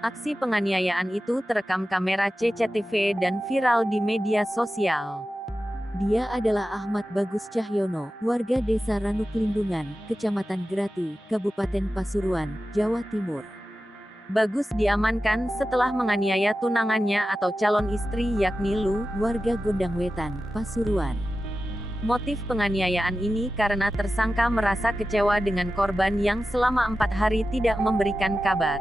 Aksi penganiayaan itu terekam kamera CCTV dan viral di media sosial. Dia adalah Ahmad Bagus Cahyono, warga Desa Ranuk Lindungan, Kecamatan Grati, Kabupaten Pasuruan, Jawa Timur. Bagus diamankan setelah menganiaya tunangannya atau calon istri yakni Lu, Warga Gondangwetan, Pasuruan. Motif penganiayaan ini karena tersangka merasa kecewa dengan korban yang selama 4 hari tidak memberikan kabar.